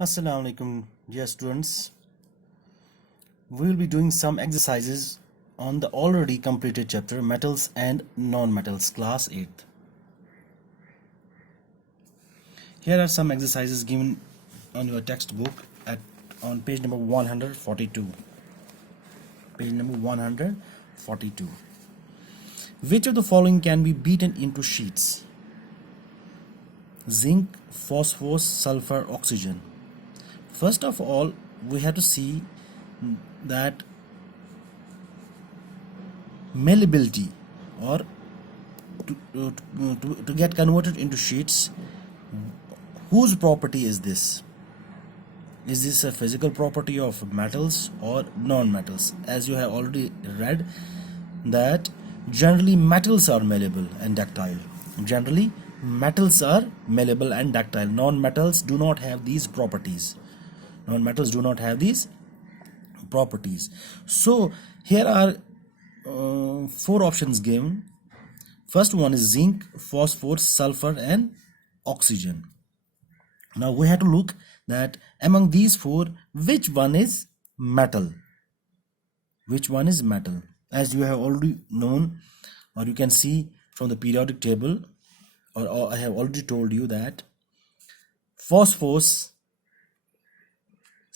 Assalamu alaikum, dear students. We will be doing some exercises on the already completed chapter Metals and Non-Metals, class 8th. Here are some exercises given on your textbook on page number 142. Page number 142. Which of the following can be beaten into sheets? Zinc, phosphorus, sulfur, oxygen. First of all, we have to see that malleability, or to get converted into sheets, whose property is this? Is this a physical property of metals or non-metals? As you have already read that generally metals are malleable and ductile. Generally metals are malleable and ductile. Non-metals do not have these properties. Non-metals do not have these properties. So here are four options given. First one is zinc, phosphorus, sulfur and oxygen. Now we have to look that among these four, which one is metal? Which one is metal? As you have already known, or you can see from the periodic table, or I have already told you that phosphorus,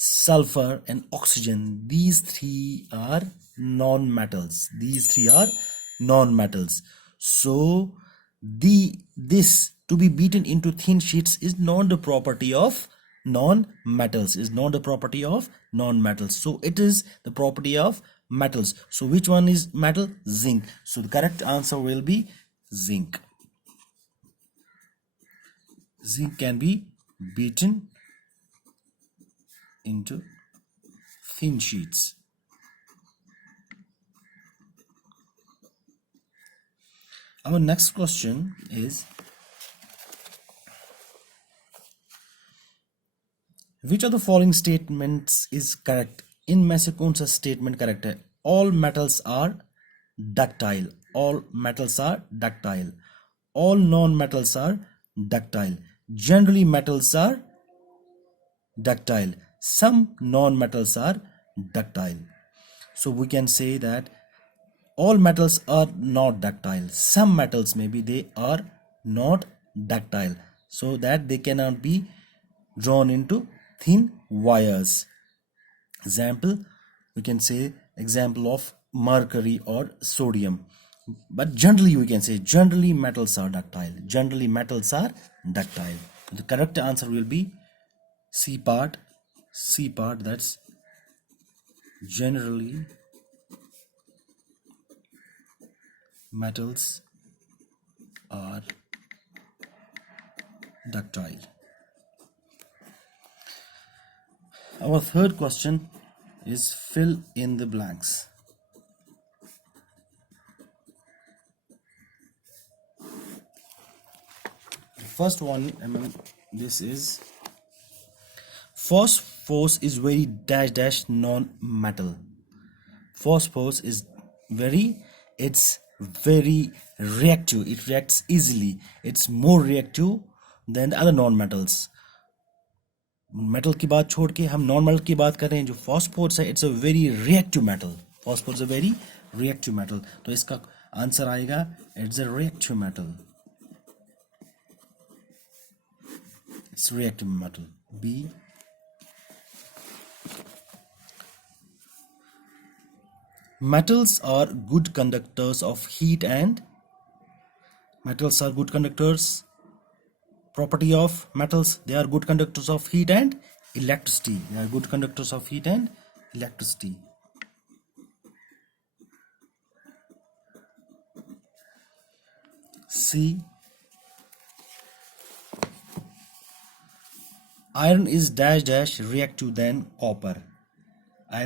sulfur and oxygen, these three are non-metals. So this to be beaten into thin sheets is not the property of non-metals, so it is the property of metals. So which one is metal? Zinc. So the correct answer will be zinc. Zinc can be beaten into thin sheets. Our next question is, which of the following statements is correct? इनमें से कौन सा statement correct है? All metals are ductile. All metals are ductile. All non-metals are ductile. Generally metals are ductile. Some non-metals are ductile. So we can say that all metals are not ductile. Some metals maybe they are not ductile, so that they cannot be drawn into thin wires. Example, we can say example of mercury or sodium. But generally we can say generally metals are ductile. The correct answer will be C part. That's generally metals are ductile. Our third question is fill in the blanks. The first one among this is phosphorus is very dash non-metal. Phosphorus is it's very reactive. It reacts easily. It's more reactive than the other non-metals. Metal की बात छोड़ के हम non metal की बात कर रहे हैं. जो फॉस्फोरस है, it's a very reactive metal. Phosphorus a very reactive metal. तो इसका आंसर आएगा it's a reactive metal. It's reactive metal. B. Metals are good conductors of heat and property of metals, they are good conductors of heat and electricity. C. Iron is dash reactive than copper. I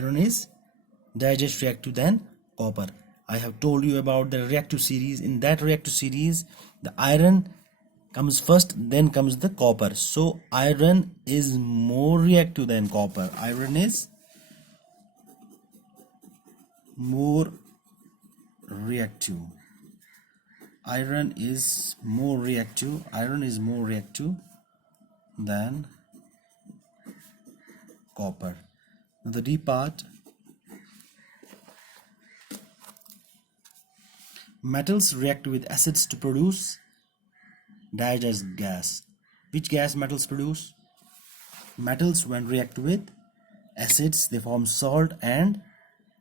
have told you about the reactive series. In that reactive series, the iron comes first, then comes the copper. So iron is more reactive than copper. Iron is more reactive than copper. Now the D part. Metals react with acids to produce dash as gas. Which gas metals produce? Metals, when react with acids, they form salt, and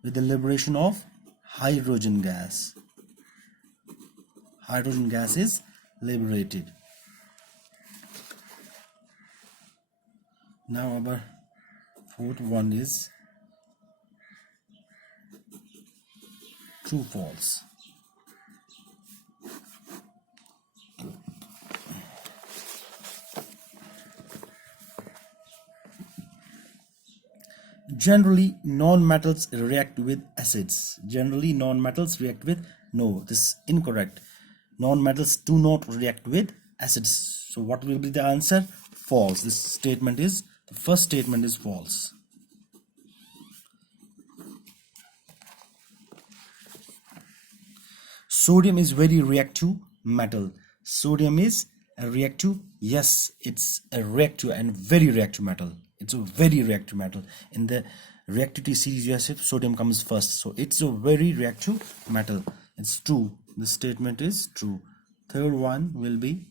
with the liberation of hydrogen gas. Hydrogen gas is liberated. Now our fourth one is true false. Generally, non-metals react with acids. Generally, non-metals react with, no, this is incorrect. Non-metals do not react with acids. So what will be the answer? False. This statement is, the first statement is false. Sodium is very reactive metal. Sodium is a reactive, yes, it's a reactive and very reactive metal. It's a very reactive metal. In the reactivity series, you have sodium comes first. So it's a very reactive metal. It's true. The statement is true. Third one will be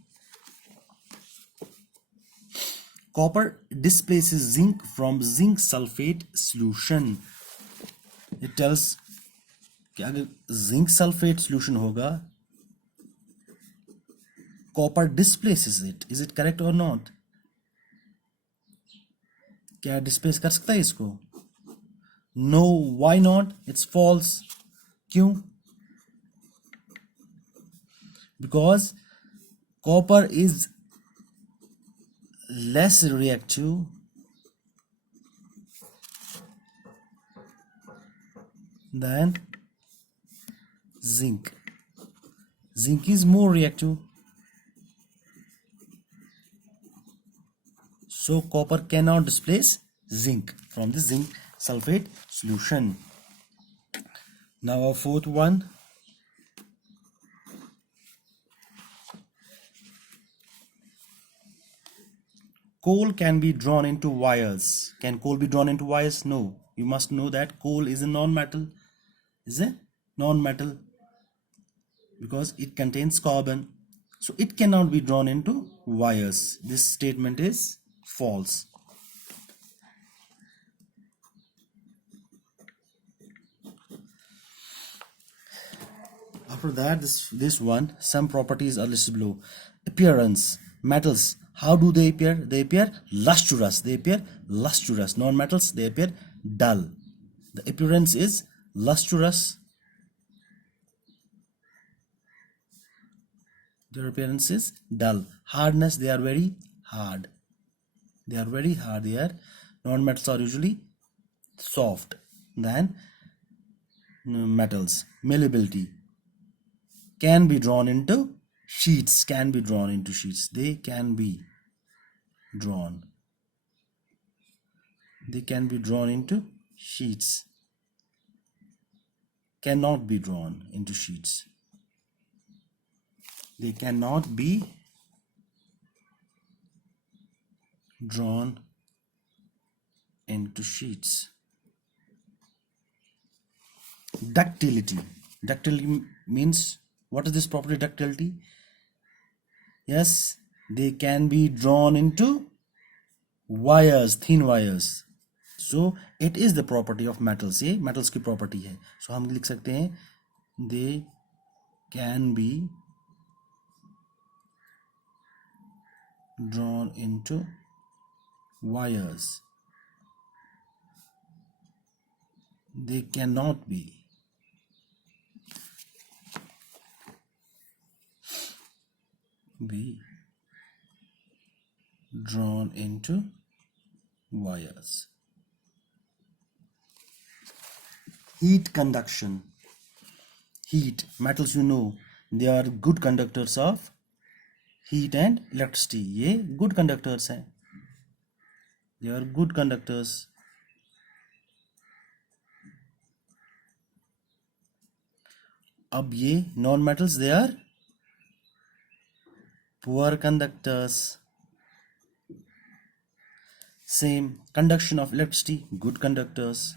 copper displaces zinc from zinc sulfate solution. It tells कि अगर zinc sulfate solution होगा, copper displaces it. Is it correct or not? क्या displace कर सकता है इसको? No, why not? It's false. क्यों? Because copper is less reactive than zinc. Zinc is more reactive. So copper cannot displace zinc from the zinc sulfate solution. Now our fourth one. Coal can be drawn into wires. Can coal be drawn into wires? No. You must know that coal is a non-metal. Is a non-metal because it contains carbon. So it cannot be drawn into wires. This statement is false. After that, this one, some properties are listed below. Appearance. Metals, how do they appear? They appear lustrous. They appear lustrous. Non-metals, they appear dull. The appearance is lustrous. Their appearance is dull. Hardness, they are very hard. They are very hard. They are non-metals are usually soft than metals. Malleability, can be drawn into sheets. Can be drawn into sheets. They can be drawn. They can be drawn into sheets. Cannot be drawn into sheets. They cannot be drawn into sheets. Ductility. Ductility means, what is this property, ductility? Yes, they can be drawn into wires, thin wires. So it is the property of metals. ये metals की property है. So हम लिख सकते हैं they can be drawn into wires. They cannot be drawn into wires. Heat conduction. Heat, metals, you know, they are good conductors of heat and electricity. ये good conductors हैं. They are good conductors. अब ये non metals, they are poor conductors. Same. Conduction of electricity, good conductors.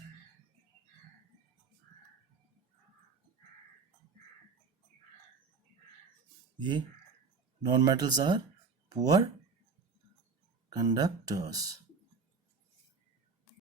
ये non-metals are poor conductors.